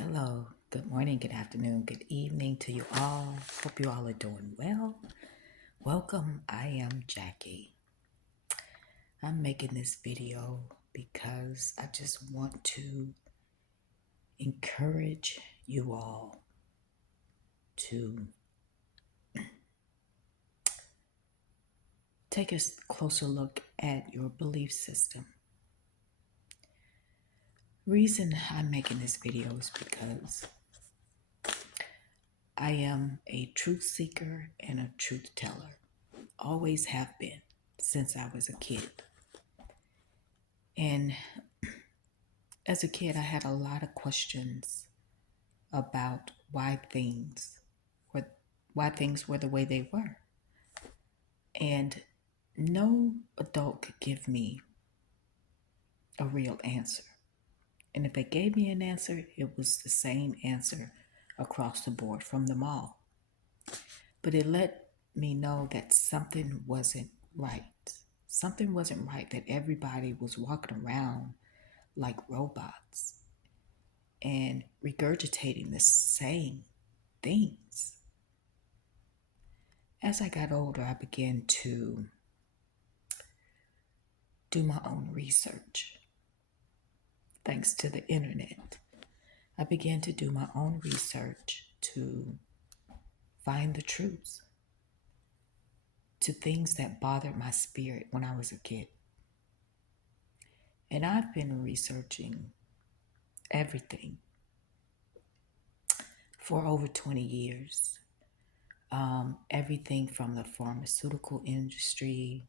Hello, good morning, good afternoon, good evening to you all. Hope you all are doing well. Welcome, I am Jackie. I'm making this video because I just want to encourage you all to take a closer look at your belief system. Reason I'm making this video is because I am a truth seeker and a truth teller. Always have been since I was a kid. And as a kid, I had a lot of questions about why things were the way they were. And no adult could give me a real answer. And if they gave me an answer, it was the same answer across the board from them all. But it let me know that something wasn't right. Something wasn't right, that everybody was walking around like robots and regurgitating the same things. As I got older, I began to do my own research. Thanks to the internet, I began to do my own research to find the truths to things that bothered my spirit when I was a kid. And I've been researching everything for over 20 years. Everything from the pharmaceutical industry,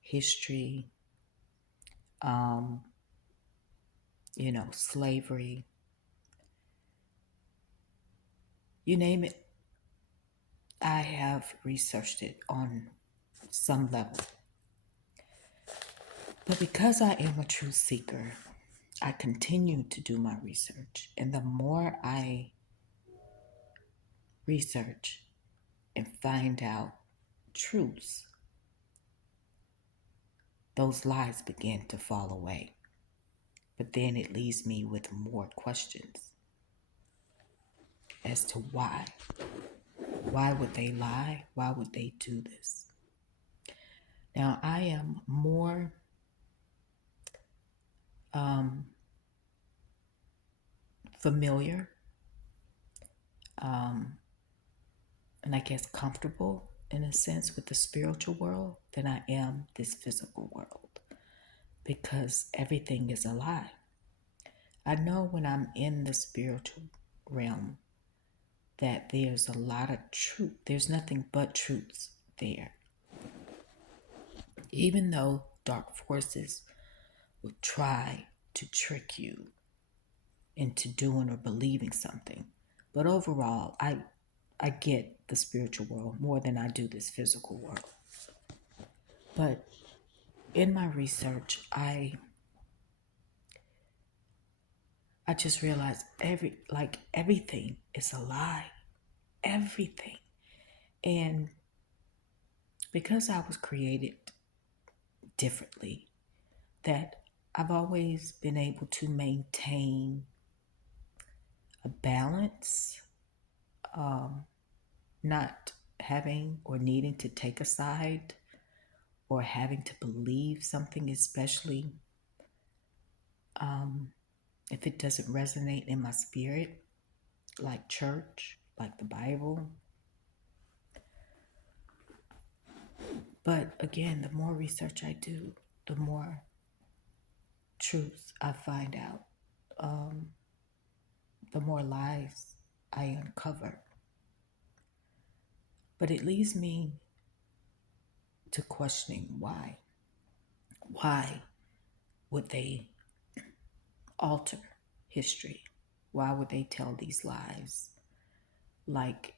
history, slavery, you name it. I have researched it on some level. But because I am a truth seeker, I continue to do my research. And the more I research and find out truths, those lies begin to fall away. But then it leaves me with more questions as to why. Why would they lie? Why would they do this? Now, I am more familiar and I guess comfortable in a sense with the spiritual world than I am this physical world, because everything is a lie. I know when I'm in the spiritual realm that there's a lot of truth. There's nothing but truths there. Even though dark forces will try to trick you into doing or believing something. But overall, I get the spiritual world more than I do this physical world. But in my research, I just realized everything is a lie. Everything. And because I was created differently, that I've always been able to maintain a balance, not having or needing to take a side or having to believe something, especially if it doesn't resonate in my spirit, like church, like the Bible. But again, the more research I do, the more truths I find out, the more lies I uncover. But it leads me to questioning why. Why would they alter history? Why would they tell these lies? Like,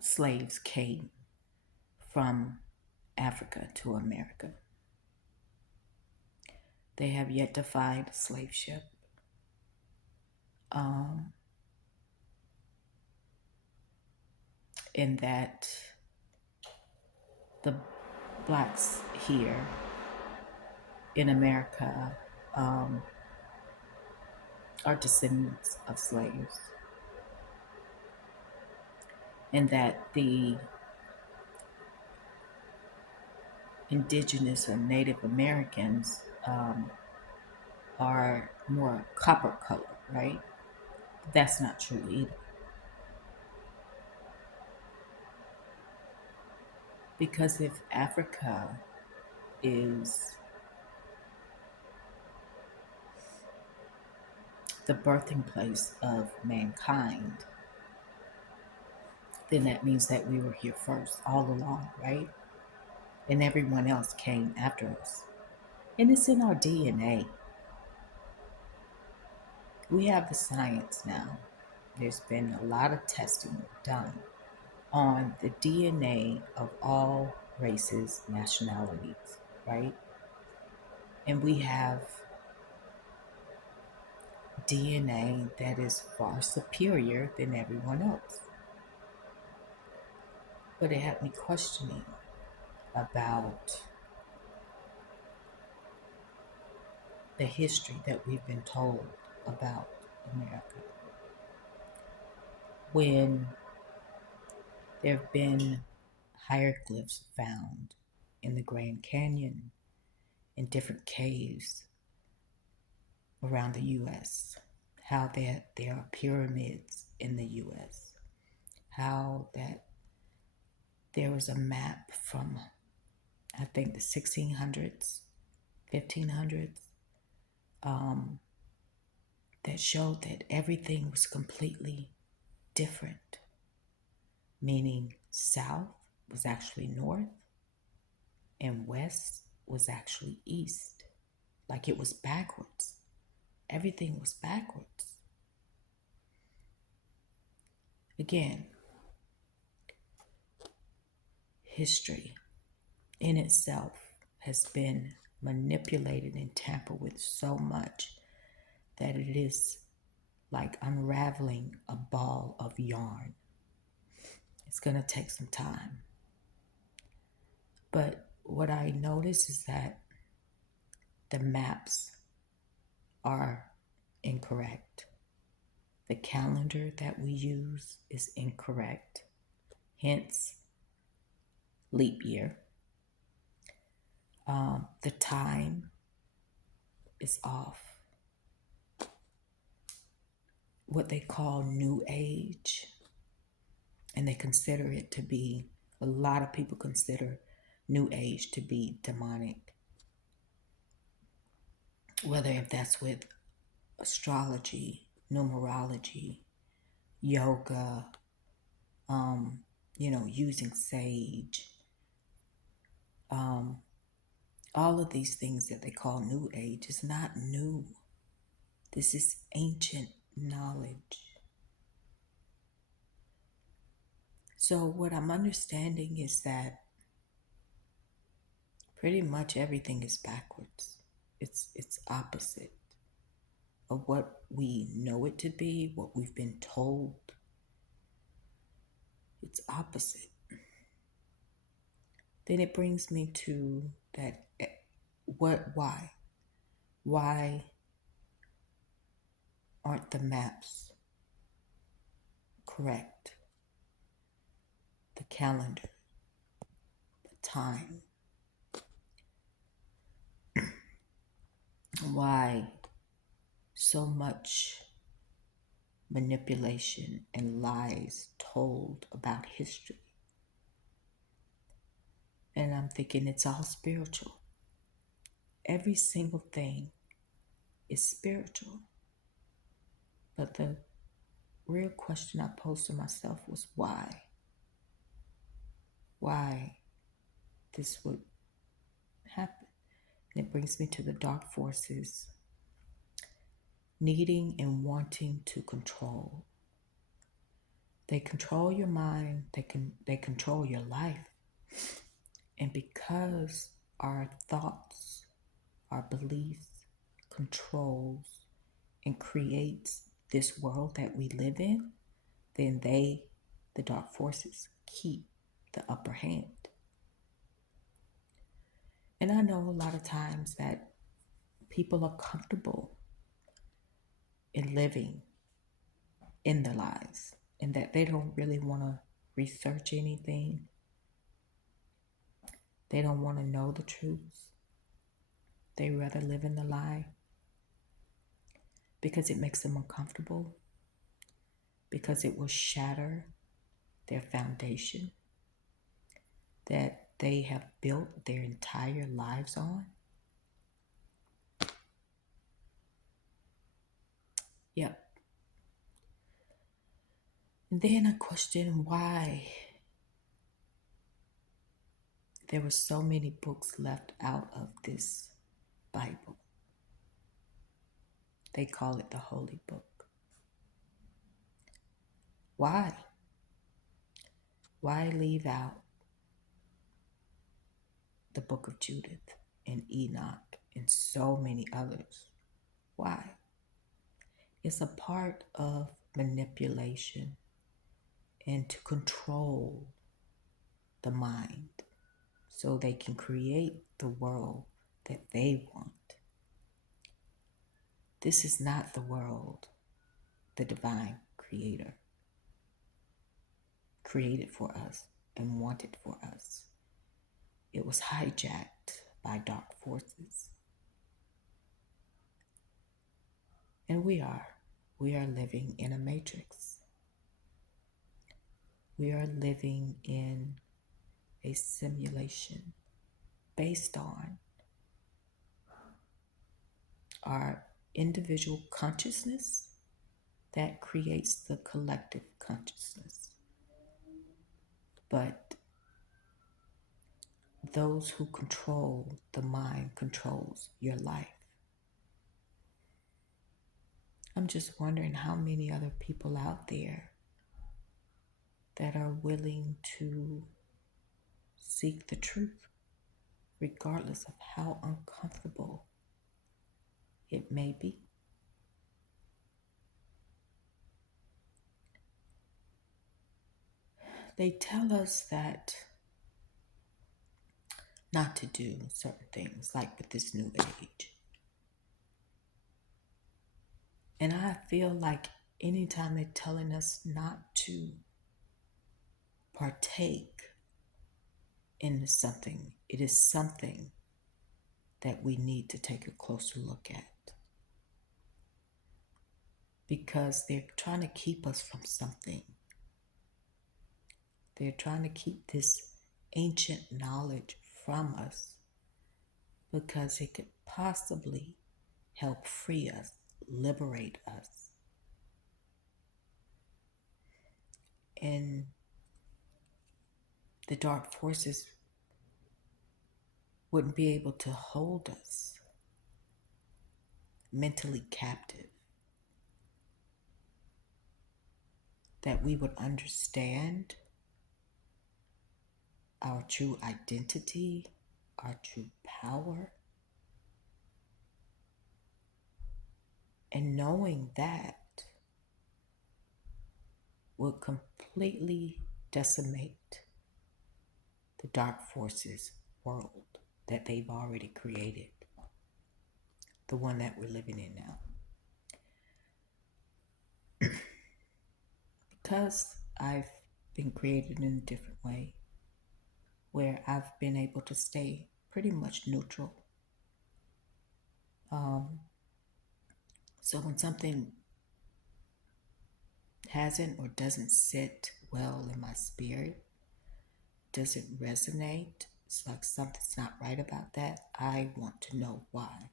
slaves came from Africa to America. They have yet to find a slave ship. In that the blacks here in America are descendants of slaves, and that the indigenous or Native Americans are more copper colored, right? That's not true either. Because if Africa is the birthing place of mankind, then that means that we were here first all along, right? And everyone else came after us. And it's in our DNA. We have the science now. There's been a lot of testing done on the DNA of all races, nationalities, right? And we have DNA that is far superior than everyone else. But it had me questioning about the history that we've been told about America. When there have been hieroglyphs found in the Grand Canyon, in different caves around the US, how there are pyramids in the US, how that there was a map from, I think, the 1600s, 1500s, that showed that everything was completely different, meaning south was actually north and west was actually east. Like it was backwards. Everything was backwards. Again, history in itself has been manipulated and tampered with so much that it is like unraveling a ball of yarn. It's going to take some time. But what I notice is that the maps are incorrect. The calendar that we use is incorrect. Hence, leap year. The time is off. What they call New Age, and they consider it to be, a lot of people consider New Age to be demonic. Whether if that's with astrology, numerology, yoga, using sage, all of these things that they call New Age is not new. This is ancient knowledge. So what I'm understanding is that pretty much everything is backwards. It's opposite of what we know it to be, what we've been told. It's opposite. Then it brings me to that, why? Why aren't the maps correct? The calendar, the time. Why so much manipulation and lies told about history? And I'm thinking it's all spiritual. Every single thing is spiritual. But the real question I posed to myself was why? Why this would happen? And it brings me to the dark forces needing and wanting to control. They control your mind, they control your life. And because our thoughts, our beliefs controls and creates this world that we live in, then they, the dark forces, keep the upper hand. And I know a lot of times that people are comfortable in living in the lies, and that they don't really want to research anything. They don't want to know the truth. They rather live in the lie because it makes them uncomfortable, because it will shatter their foundation that they have built their entire lives on. Yep. And then I question why there were so many books left out of this Bible. They call it the Holy Book. Why? Why leave out the Book of Judith and Enoch and so many others? Why? It's a part of manipulation and to control the mind so they can create the world that they want. This is not the world the divine creator created for us and wanted for us. It was hijacked by dark forces. And we are living in a matrix. We are living in a simulation based on our individual consciousness that creates the collective consciousness. But those who control the mind controls your life. I'm just wondering how many other people out there that are willing to seek the truth, regardless of how uncomfortable it may be. They tell us that not to do certain things, like with this new age. And I feel like anytime they're telling us not to partake in something, it is something that we need to take a closer look at. Because they're trying to keep us from something. They're trying to keep this ancient knowledge from us because it could possibly help free us, liberate us. And the dark forces wouldn't be able to hold us mentally captive. That we would understand our true identity, our true power. And knowing that would completely decimate the dark forces world that they've already created, the one that we're living in now. Because I've been created in a different way, where I've been able to stay pretty much neutral. So when something hasn't or doesn't sit well in my spirit, doesn't resonate, it's like something's not right about that, I want to know why.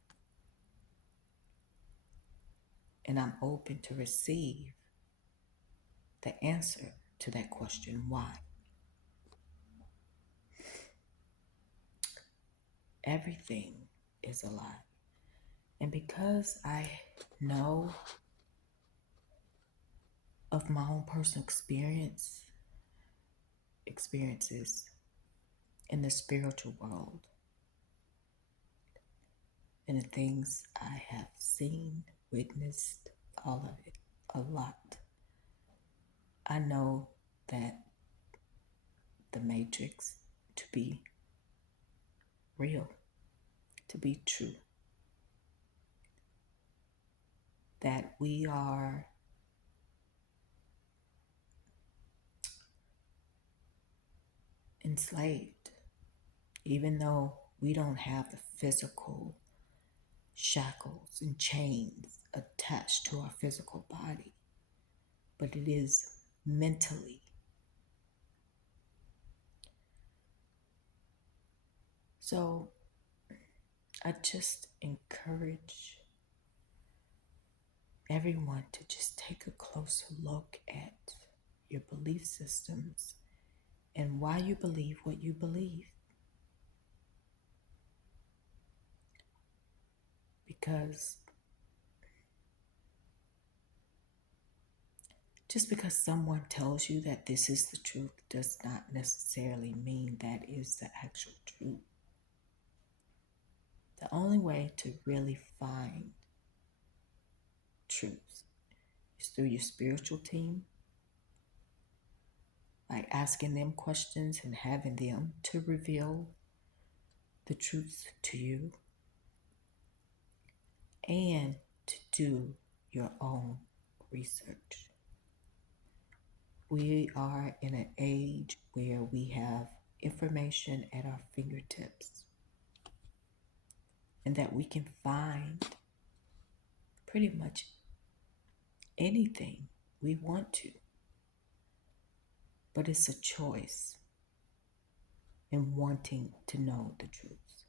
And I'm open to receive the answer to that question, why? Everything is a lie. And because I know of my own personal experiences in the spiritual world, and the things I have seen, witnessed, all of it, a lot, I know that the matrix to be real, to be true. that we are enslaved, even though we don't have the physical shackles and chains attached to our physical body, but it is mentally. So I just encourage everyone to just take a closer look at your belief systems and why you believe what you believe. Because just because someone tells you that this is the truth does not necessarily mean that is the actual truth. The only way to really find truth is through your spiritual team, by asking them questions and having them to reveal the truth to you, and to do your own research. We are in an age where we have information at our fingertips and that we can find pretty much anything we want to. But it's a choice in wanting to know the truth.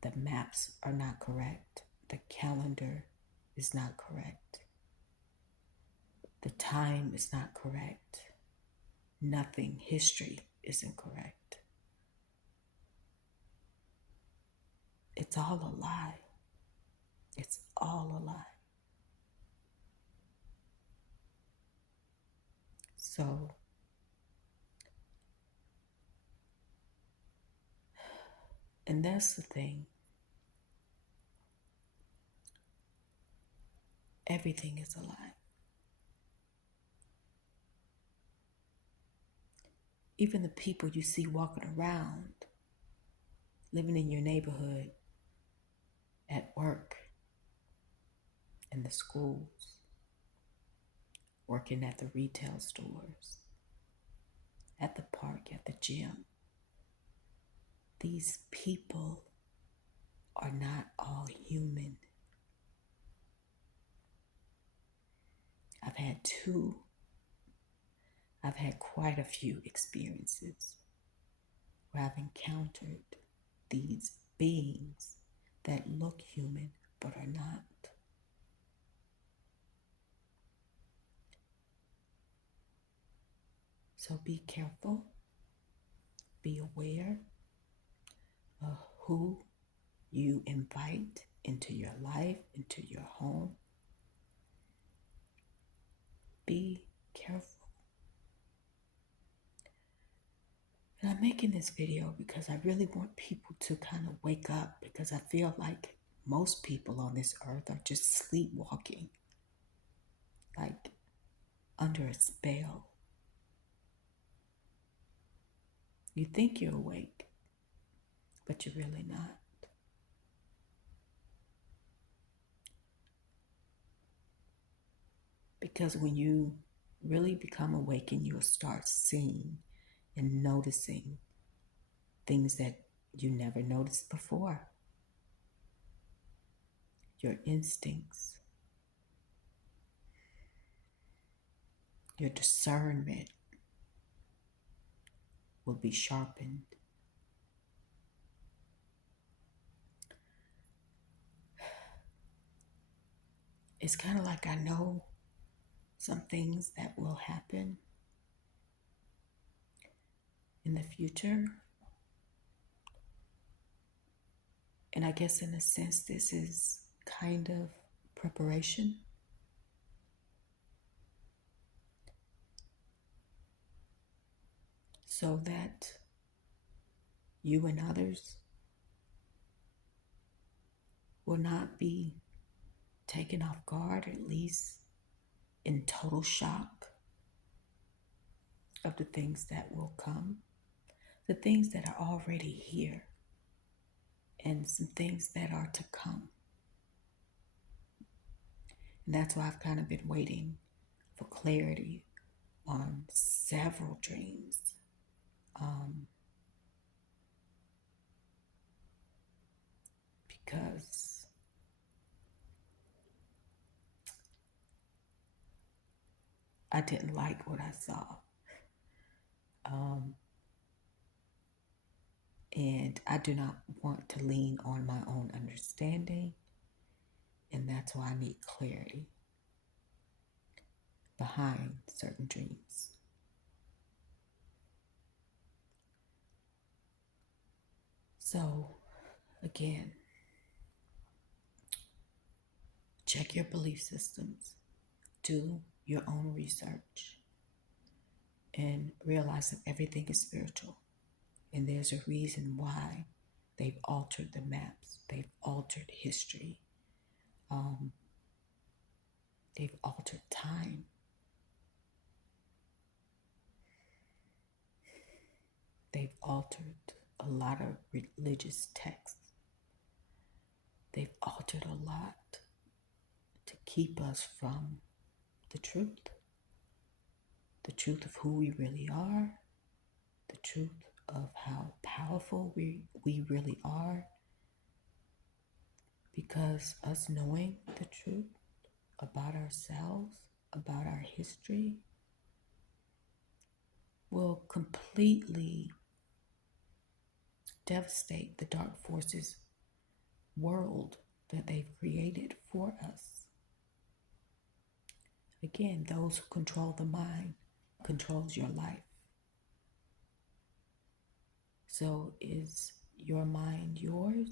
The maps are not correct. The calendar is not correct. The time is not correct. Nothing, history isn't correct. It's all a lie. It's all a lie. So, and that's the thing. Everything is a lie. Even the people you see walking around, living in your neighborhood, at work, in the schools, working at the retail stores, at the park, at the gym. These people are not all human. I've had quite a few experiences where I've encountered these beings that look human but are not. So be careful, be aware of who you invite into your life, into your home. Be careful. And I'm making this video because I really want people to kind of wake up, because I feel like most people on this earth are just sleepwalking, like under a spell. You think you're awake, but you're really not. Because when you really become awakened, you'll start seeing and noticing things that you never noticed before. Your instincts, your discernment will be sharpened. It's kind of like I know some things that will happen in the future. And I guess in a sense, this is kind of preparation. So that you and others will not be taken off guard, at least in total shock of the things that will come, the things that are already here, and some things that are to come. And that's why I've kind of been waiting for clarity on several dreams. Because I didn't like what I saw. Um, and I do not want to lean on my own understanding. And that's why I need clarity behind certain dreams. So, again, check your belief systems, do your own research, and realize that everything is spiritual. And there's a reason why they've altered the maps, they've altered history, um, they've altered time, they've altered a lot of religious texts, they've altered a lot to keep us from the truth of who we really are, the truth of how powerful we really are. Because us knowing the truth about ourselves, about our history, will completely devastate the dark forces world that they've created for us. Again, those who control the mind controls your life. So is your mind yours,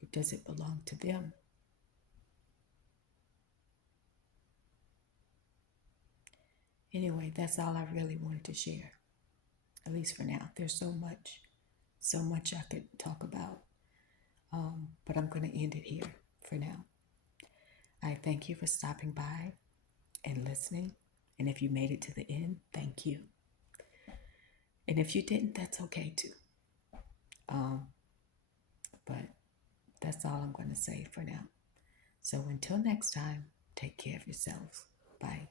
or does it belong to them? Anyway, that's all I really wanted to share, at least for now. There's so much I could talk about, but I'm going to end it here for now. I thank you for stopping by and listening. And if you made it to the end, thank you. And if you didn't, that's okay too. Um, but that's all I'm going to say for now. So until next time, take care of yourselves. Bye.